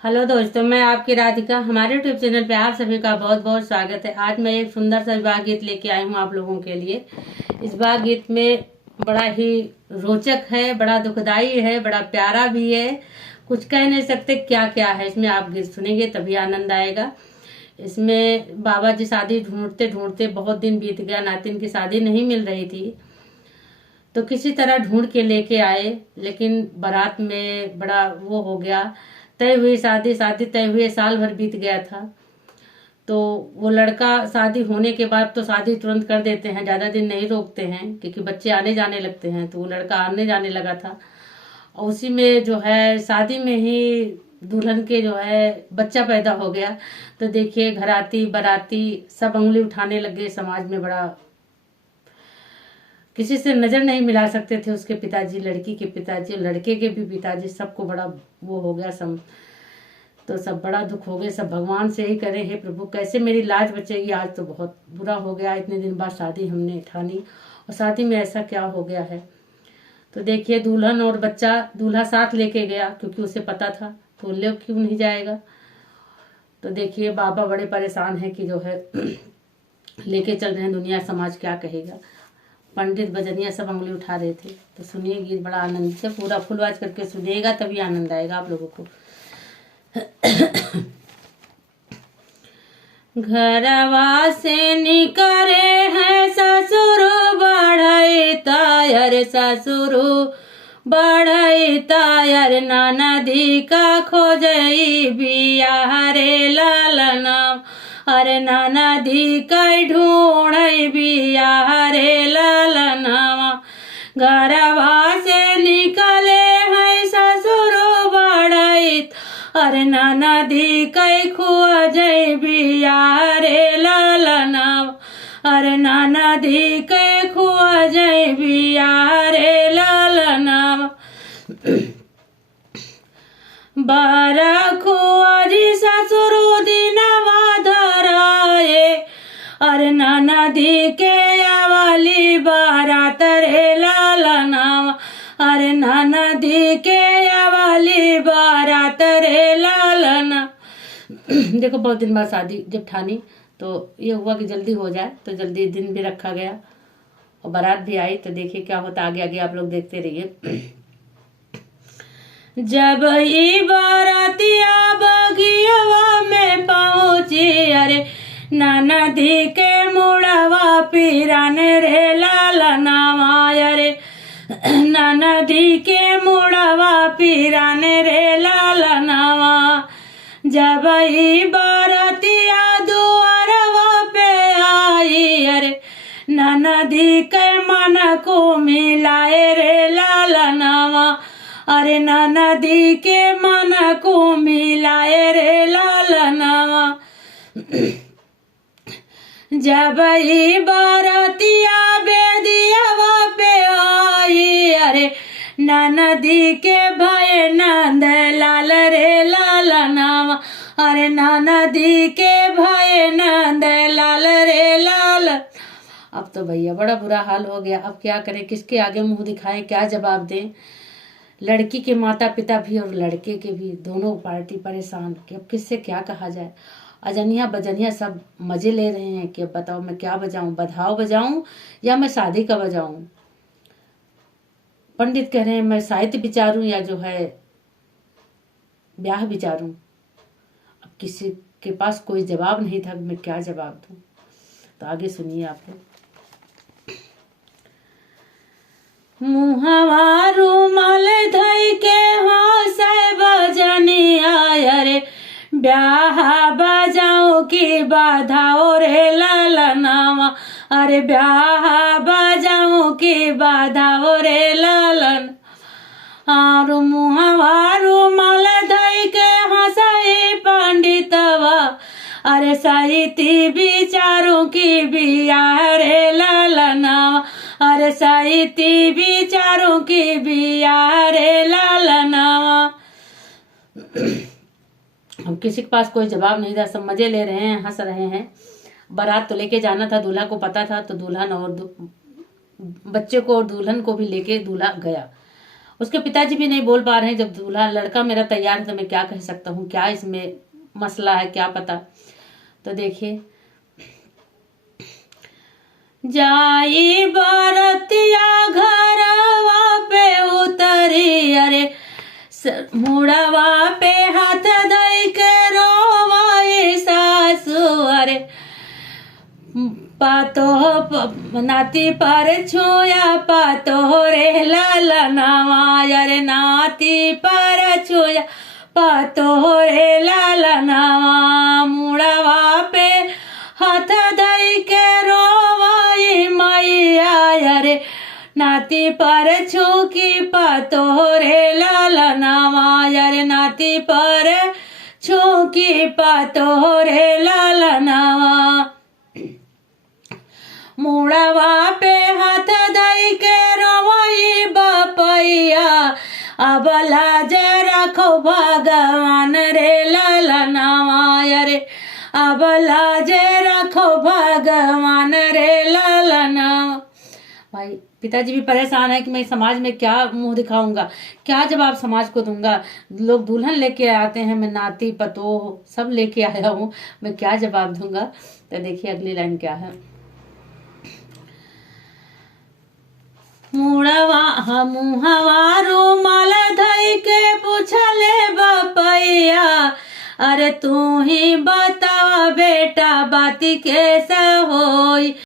Hello दोस्तों, मैं आपकी राधिका। हमारे यूट्यूब चैनल पे आप सभी का बहुत बहुत स्वागत है। आज मैं एक सुंदर सा विवाह गीत लेके आई हूँ आप लोगों के लिए। इस विवाह गीत में बड़ा ही रोचक है, बड़ा दुखदाई है, बड़ा प्यारा भी है। कुछ कह नहीं सकते क्या क्या है इसमें। आप गीत सुनेंगे तभी आनंद आएगा। इसमें बाबा जी शादी ढूंढते ढूंढते बहुत दिन बीत गया, नातिन की शादी नहीं मिल रही थी, तो किसी तरह ढूंढ के लेके आए। लेकिन बारात में बड़ा वो हो गया। तय हुई शादी, शादी तय हुए साल भर बीत गया था। तो वो लड़का शादी होने के बाद तो शादी तुरंत कर देते हैं, ज्यादा दिन नहीं रोकते हैं, क्योंकि बच्चे आने जाने लगते हैं। तो वो लड़का आने जाने लगा था, और उसी में जो है शादी में ही दुल्हन के जो है बच्चा पैदा हो गया। तो देखिए, घराती बाराती सब उंगली उठाने लगे। समाज में बड़ा, किसी से नजर नहीं मिला सकते थे उसके पिताजी, लड़की के पिताजी, लड़के के भी पिताजी, सबको बड़ा वो हो गया तो सब बड़ा दुख हो गया। सब भगवान से ही करे, हे प्रभु कैसे मेरी लाज बचेगी। आज तो बहुत बुरा हो गया, इतने दिन बाद शादी हमने ठानी और शादी में ऐसा क्या हो गया है। तो देखिए, दुल्हन और बच्चा दूल्हा साथ लेके गया, क्योंकि उसे पता था, तो ले क्यों नहीं जाएगा। तो देखिए, बाबा बड़े परेशान है कि जो है लेके चल रहे हैं, दुनिया समाज क्या कहेगा। पंडित बजनिया सब उंगली उठा रहे थे। तो सुनिए गीत बड़ा आनंद से, पूरा फुल आवाज करके सुनिएगा तभी आनंद आएगा आप लोगों को। घरवा से निकले हैं ससुर बढ़ई तायर, ससुर बढ़ई तायर, ननदी का खोजई बिया रे लालना, अरे ननदी कई ढूंढई बिया रे लालनावा। घरवा से निकले हैं ससुर बढ़ई, अरे ननदी कई खोजई बिया रे लालनावा, अरे ननदी कई खोजई बिया रे लालनावा। बारा खोजी ससुर दिनवा धराए, अरे ननदी के अवाली बारात रे लालनावा, अरे ननदी के अवाली बारात रे लालना। देखो, बहुत दिन बाद शादी जब ठानी तो ये हुआ कि जल्दी हो जाए, तो जल्दी दिन भी रखा गया और बारात भी आई। तो देखिए क्या होता आगे आगे, आप लोग देखते रहिए। जब ई बारातिया बगियावा में पहुंची, अरे ननदी के मुड़वा पिरान रे लालनावा, अरे ननदी के मुड़वा पिरान रे लालनावा। जब ई बारातिया दुआरवा पे आई, अरे ननदी के मन को मिलाए रे लालनावा, अरे ननदी के मन को मिलाए रे लालनावा। जब ई बारातिया बेदियावा पे आई, अरे ननदी के भाई नंद लाल रे लालनावा, अरे ननदी के भाई नंद लाल रे लाल। अब तो भैया बड़ा बुरा हाल हो गया। अब क्या करें, किसके आगे मुंह दिखाएं, क्या जवाब दें। लड़की के माता पिता भी और लड़के के भी, दोनों पार्टी परेशान कि अब किससे क्या कहा जाए। अजनिया बजनिया सब मजे ले रहे हैं कि अब बताओ मैं क्या बजाऊं, बधाओ बजाऊं या मैं शादी का बजाऊं। पंडित कह रहे हैं मैं साहित्य विचारूं या जो है ब्याह विचारूं। अब किसी के पास कोई जवाब नहीं था, मैं क्या जवाब दूं। तो आगे सुनिए आप लोग। मुहवा रूमाल धई के हंसे बजनिया, अरे ब्याह बजाओ की बधाओ रे लालनावा, अरे ब्याह बजाओ की बधाओ रे लालन। और मुहवा रूमाल धई के हंसई पंडितवा, अरे साहित्य विचारों की बिया रे लालनावा, अरे साहित्य विचारों की बिया रे लालनावा। अब किसी के पास कोई जवाब नहीं था, सब मजे ले रहे हैं, हंस रहे हैं। बारात तो लेके जाना था, दूल्हा को पता था, तो दुल्हन और बच्चे को और दुल्हन को भी लेके दूल्हा गया। उसके पिताजी भी नहीं बोल पा रहे हैं। जब दूल्हा लड़का मेरा तैयार है तो मैं क्या कह सकता हूँ, क्या इसमें मसला है क्या पता। तो देखिए, जाई बरतिया घरवा पे उतरी, अरे मुड़वा पे हाथ धई के रोवाई सासु, अरे पातो नाती पर छुया पातो रे लालनावा, अरे नाती पर छुया पातो रे लालनावा, मुड़वा पे हाथ धई के रोवाई मैया, अरे नाती पर छुकी पातो रे लालनावा, अरे नाती पर छुकी पातो रे लालनावा, मुड़वा पे हाथ धई के रोवई बपैया, अब लाज रखो भगवान रे लालनावा, अरे अब लाज रखो भगवान रे लालनावा। भाई पिताजी भी परेशान है कि मैं समाज में क्या मुंह दिखाऊंगा, क्या जवाब समाज को दूंगा। लोग दुल्हन लेके आते हैं, मैं नाती पतोह सब लेके आया हूँ, मैं क्या जवाब दूंगा। तो देखिए अगली लाइन क्या है। मुड़वा मुहवा रुमाल धई के पूछले बपैया, अरे तू ही बतावा बेटा बाती के